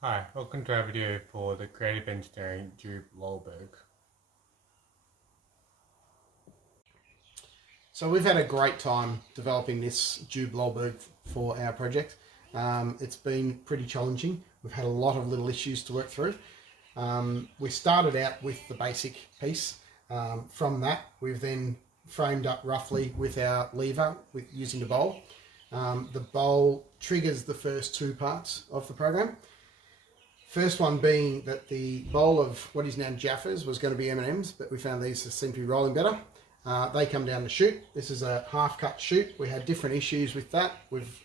Hi, welcome to our video for the Creative Engineering Jube LOLberg. So we've had a great time developing this Jube LOLberg for our project. It's been pretty challenging. We've had a lot of little issues to work through. We started out with the basic piece. From that, we've then framed up roughly with our lever using the bowl. The bowl triggers the first two parts of the program. First one being that the bowl of what is now Jaffas was going to be M&Ms, but we found these seem to be rolling better. They come down the chute. This is a half-cut chute. We had different issues with that. We've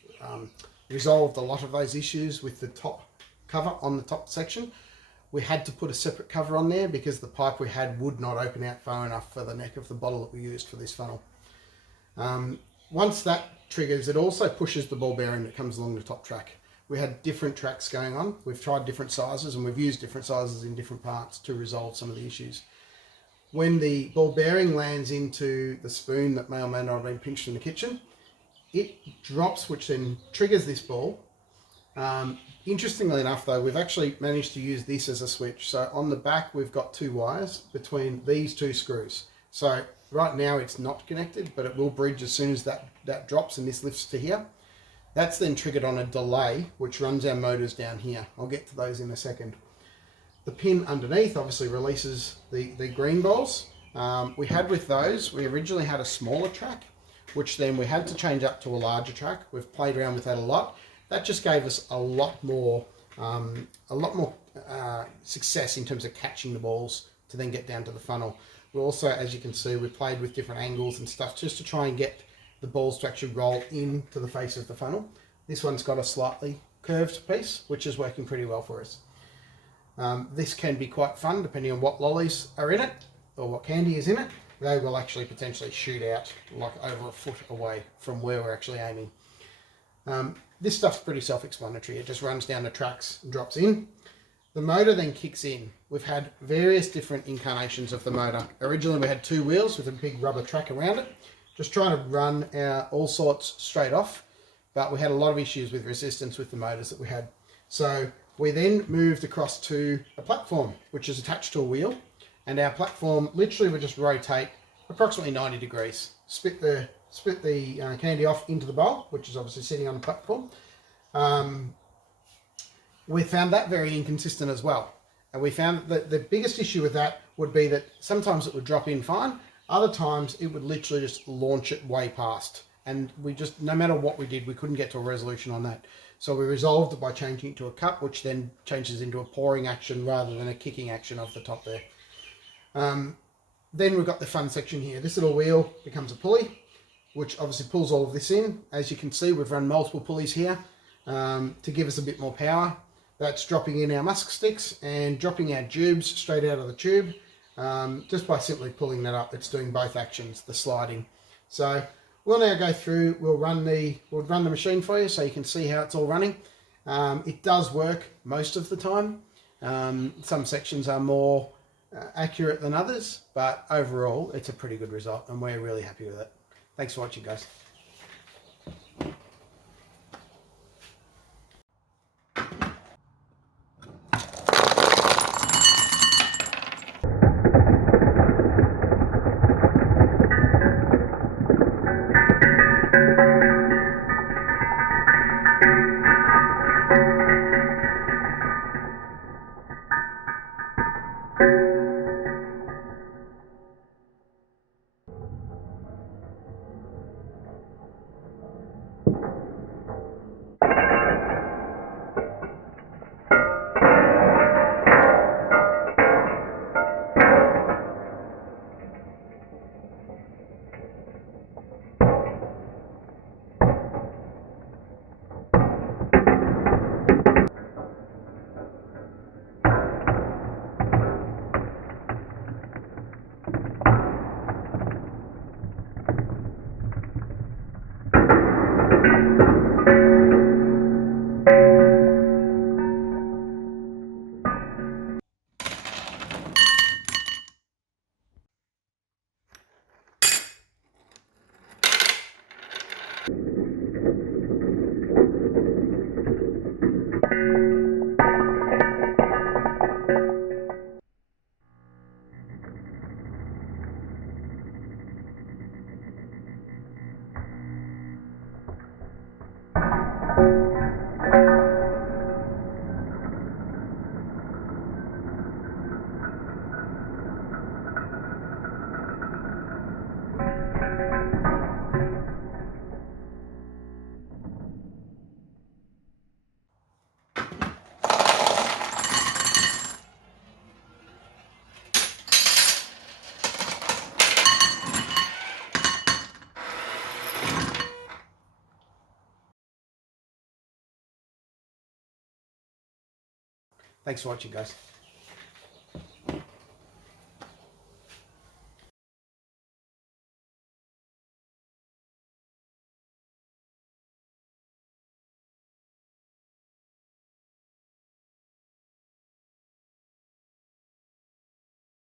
resolved a lot of those issues with the top cover on the top section. We had to put a separate cover on there because the pipe we had would not open out far enough for the neck of the bottle that we used for this funnel. Once that triggers, it also pushes the ball bearing that comes along the top track. We had different tracks going on. We've tried different sizes and we've used different sizes in different parts to resolve some of the issues. When the ball bearing lands into the spoon that may or may not have been pinched in the kitchen, it drops, which then triggers this ball. Interestingly enough though, we've actually managed to use this as a switch. So on the back, we've got two wires between these two screws. So right now it's not connected, but it will bridge as soon as that drops and this lifts to here. That's then triggered on a delay, which runs our motors down here. I'll get to those in a second. The pin underneath obviously releases the green balls. We had with those, we originally had a smaller track, which then we had to change up to a larger track. We've played around with that a lot. That just gave us a lot more success in terms of catching the balls to then get down to the funnel. We also, as you can see, we played with different angles and stuff just to try and get the balls to actually roll into the face of the funnel. This one's got a slightly curved piece, which is working pretty well for us. This can be quite fun depending on what lollies are in it or what candy is in it. They will actually potentially shoot out like over a foot away from where we're actually aiming. This stuff's pretty self-explanatory. It just runs down the tracks and drops in. The motor then kicks in. We've had various different incarnations of the motor. Originally we had two wheels with a big rubber track around it, just trying to run our all sorts straight off, but we had a lot of issues with resistance with the motors that we had. So we then moved across to a platform, which is attached to a wheel, and our platform literally would just rotate approximately 90 degrees, split the candy off into the bowl, which is obviously sitting on the platform. We found that very inconsistent as well. And we found that the biggest issue with that would be that sometimes it would drop in fine, other times it would literally just launch it way past. And we just, no matter what we did, we couldn't get to a resolution on that. So we resolved it by changing it to a cup, which then changes into a pouring action rather than a kicking action off the top there. Then we've got the fun section here. This little wheel becomes a pulley, which obviously pulls all of this in. As you can see, we've run multiple pulleys here to give us a bit more power. That's dropping in our musk sticks and dropping our tubes straight out of the tube. Just by simply pulling that up, it's doing both actions, the sliding. So we'll now go through, we'll run the machine for you so you can see how it's all running. It does work most of the time. Some sections are more accurate than others, but overall it's a pretty good result and we're really happy with it. Thanks for watching, guys. Thanks for watching, guys.